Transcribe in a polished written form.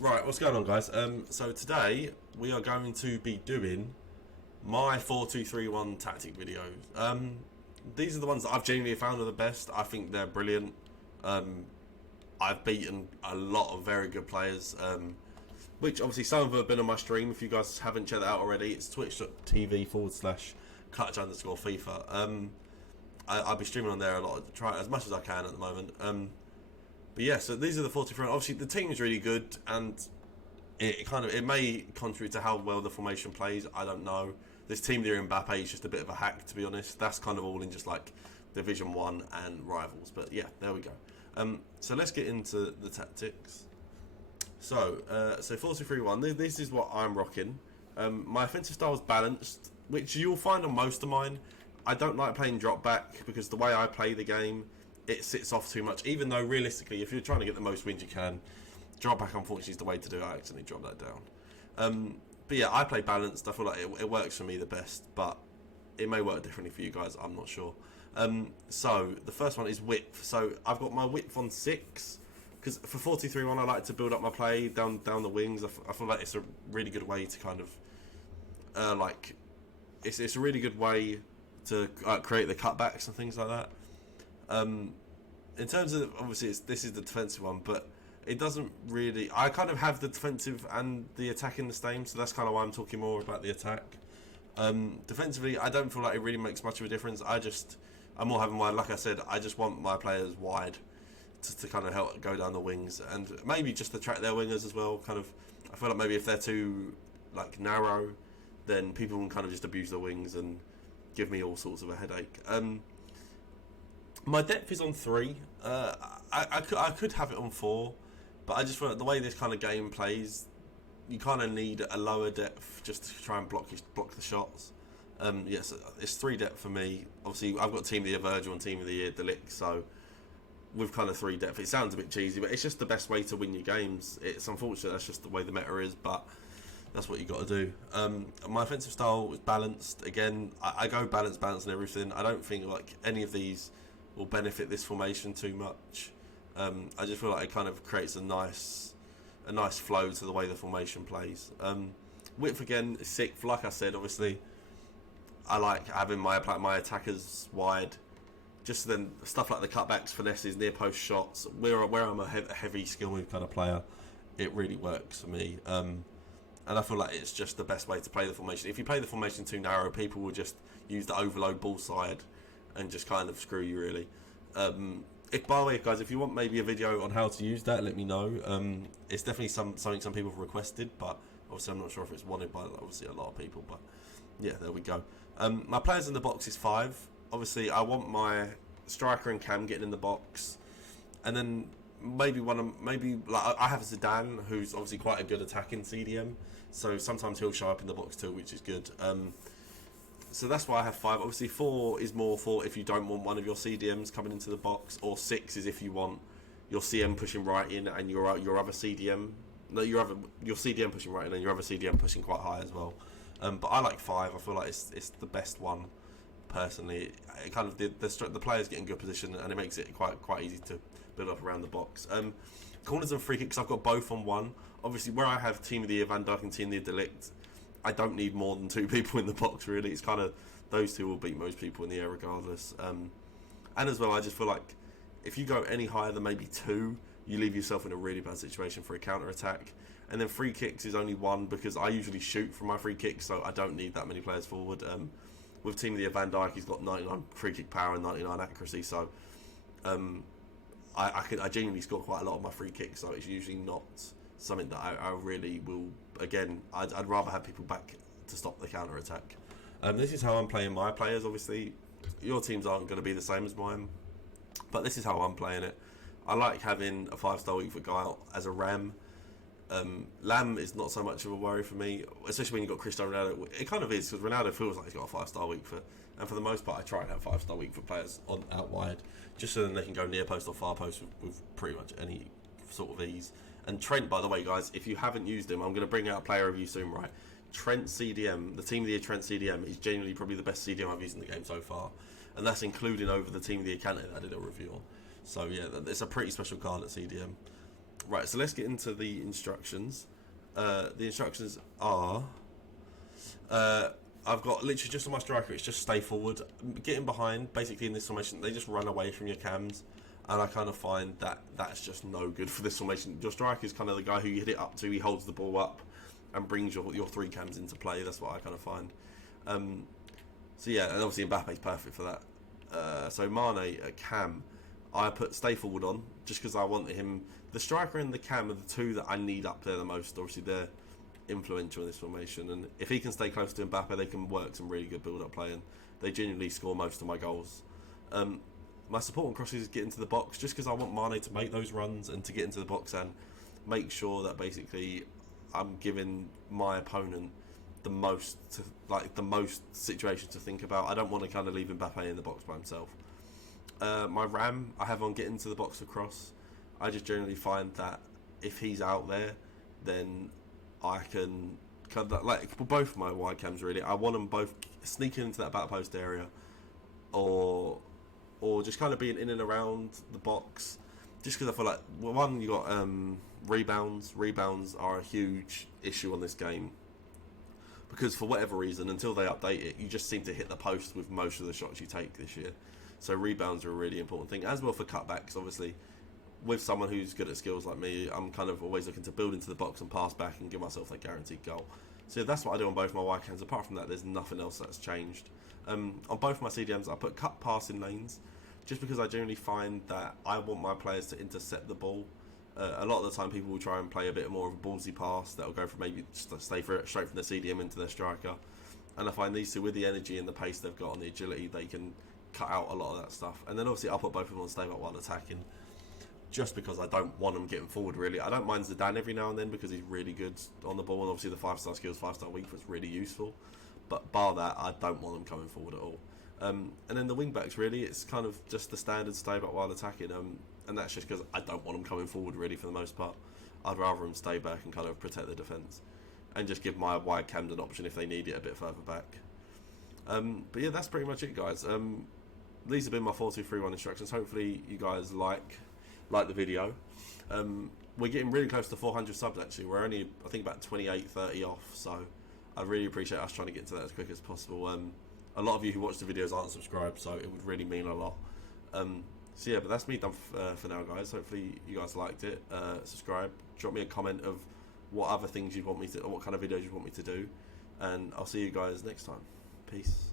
Right, what's going on, guys? So today we are going to be doing my 4-2-3-1 tactic videos. These are the ones that I've genuinely found are the best. I think they're brilliant. I've beaten a lot of very good players, which obviously some of them have been on my stream. If you guys haven't checked that out already, it's twitch.tv/clutch_FIFA. I'll be streaming on there a lot, try as much as I can at the moment. But yeah, so these are the 43. Obviously, the team is really good, and it may contribute to how well the formation plays. I don't know. This team there, Mbappe, is just a bit of a hack, to be honest. That's kind of all in just like Division 1 and Rivals. But yeah, there we go. So let's get into the tactics. So 4-2-3-1. This is what I'm rocking. My offensive style is balanced, which you'll find on most of mine. I don't like playing drop back because the way I play the game, it sits off too much. Even though realistically, if you're trying to get the most wins you can, drop back unfortunately is the way to do it. I accidentally dropped that down. But yeah, I play balanced. I feel like it works for me the best, but it may work differently for you guys. I'm not sure. So the first one is width. So I've got my width on 6 because for 4-2-3-1 I like to build up my play down the wings. I feel like it's a really good way to kind of it's a really good way to create the cutbacks and things like that. In terms of obviously this is the defensive one, but it doesn't really. I kind of have the defensive and the attack in the same, so that's kind of why I'm talking more about the attack. Defensively, I don't feel like it really makes much of a difference. I'm more having my, like I said, I just want my players wide to kind of help go down the wings and maybe just to track their wingers as well. Kind of, I feel like maybe if they're too like narrow, then people can kind of just abuse the wings and give me all sorts of a headache. My depth is on 3. I could have it on 4, but I just feel like the way this kind of game plays, you kind of need a lower depth just to try and block the shots. Yes, it's 3 depth for me. Obviously, I've got Team of the Year Virgil and Team of the Year Delict, so with kind of 3 depth, it sounds a bit cheesy, but it's just the best way to win your games. It's unfortunate that's just the way the meta is, but that's what you got to do. My offensive style is balanced. Again, I go balanced and everything. I don't think like any of these will benefit this formation too much. I just feel like it kind of creates a nice flow to the way the formation plays. Width again is 6th. Like I said, obviously, I like having my attackers wide. Just then stuff like the cutbacks, finesses, near post shots. Where I'm a heavy skill move kind of player, it really works for me. And I feel like it's just the best way to play the formation. If you play the formation too narrow, people will just use the overload ball side and just kind of screw you, really. If, by the way, guys, if you want maybe a video on how to use that, let me know. It's definitely something some people have requested, but obviously I'm not sure if it's wanted by obviously a lot of people. But yeah, there we go. My players in the box is 5. Obviously, I want my striker and Cam getting in the box, and then maybe like I have Zidane, who's obviously quite a good attacking CDM, so sometimes he'll show up in the box too, which is good. So that's why I have 5. Obviously 4 is more for if you don't want one of your CDMs coming into the box, or 6 is if you want your CM pushing right in and your other CDM, your CDM pushing right in and your other CDM pushing quite high as well. But I like 5. I feel like it's the best one personally. It kind of the players get in good position and it makes it quite easy to build up around the box. Corners and free kicks, I've got both on 1. Obviously, where I have Team of the Year Van Dijk and Team of the Year Delict, I don't need more than 2 people in the box, really. It's kind of those 2 will beat most people in the air regardless. And as well, I just feel like if you go any higher than maybe 2, you leave yourself in a really bad situation for a counter attack. And then free kicks is only 1 because I usually shoot from my free kicks, so I don't need that many players forward. With Team of the Year Van Dijk, he's got 99 free kick power and 99 accuracy, so I genuinely score quite a lot of my free kicks, so it's usually not something that I really will. Again, I'd rather have people back to stop the counter attack. This is how I'm playing my players. Obviously, your teams aren't going to be the same as mine, but this is how I'm playing it. I like having a 5-star weak foot guy as a ram. Lamb is not so much of a worry for me, especially when you've got Cristiano Ronaldo. It kind of is, because Ronaldo feels like he's got a 5-star weak foot, and for the most part I try and have 5-star weak foot players out wide, just so then they can go near post or far post with pretty much any sort of ease. And Trent, by the way, guys, if you haven't used him, I'm going to bring out a player review soon, right? Trent CDM, the Team of the Year Trent CDM, is genuinely probably the best CDM I've used in the game so far, and that's including over the Team of the Year Kante that I did a review on. So yeah, it's a pretty special card at CDM. Right, so let's get into the instructions. The instructions are... I've got literally just on my striker, it's just stay forward. Getting behind, basically in this formation, they just run away from your cams. And I kind of find that that's just no good for this formation. Your striker is kind of the guy who you hit it up to, he holds the ball up and brings your three cams into play. That's what I kind of find. So yeah, and obviously Mbappe's perfect for that. So Mane, cam, I put stay forward on, just because I want him... The striker and the cam are the two that I need up there the most. Obviously, they're influential in this formation, and if he can stay close to Mbappe, they can work some really good build-up play, and they genuinely score most of my goals. My support and crosses is get into the box, just because I want Mane to make those runs and to get into the box and make sure that basically I'm giving my opponent the most situations to think about. I don't want to kind of leave Mbappe in the box by himself. My RAM, I have on get into the box across. I just generally find that if he's out there, then I can kind of, like, for both my wide cams really, I want them both sneaking into that back post area, or just kind of being in and around the box. Just because I feel like, well, one, you got rebounds. Rebounds are a huge issue on this game, because for whatever reason, until they update it, you just seem to hit the post with most of the shots you take this year. So rebounds are a really important thing, as well for cutbacks. Obviously, with someone who's good at skills like me, I'm kind of always looking to build into the box and pass back and give myself that guaranteed goal. So that's what I do on both my wide cams. Apart from that, there's nothing else that's changed. On both my CDMs, I put cut passing lanes, just because I generally find that I want my players to intercept the ball. A lot of the time, people will try and play a bit more of a ballsy pass that'll go from maybe just stay for it straight from the CDM into their striker. And I find these two, with the energy and the pace they've got and the agility, they can cut out a lot of that stuff. And then obviously I'll put both of them on stay back while attacking, just because I don't want them getting forward really. I don't mind Zidane every now and then because he's really good on the ball, and obviously the 5-star skills, 5-star weak foot's really useful. But bar that, I don't want them coming forward at all. And then the wing backs, really, it's kind of just the standard stay back while attacking. And that's just because I don't want them coming forward really for the most part. I'd rather them stay back and kind of protect the defence, and just give my wide cams an option if they need it a bit further back. But yeah, that's pretty much it, guys. These have been my 4-2-3-1 instructions. Hopefully you guys like the video. We're getting really close to 400 subs actually. We're only, I think, about 28-30 off, so I really appreciate us trying to get to that as quick as possible. A lot of you who watch the videos aren't subscribed, so it would really mean a lot. So yeah, but that's me done for now, guys. Hopefully you guys liked it. Subscribe, drop me a comment of what other things you'd want me to, or what kind of videos you'd want me to do, and I'll see you guys next time. Peace.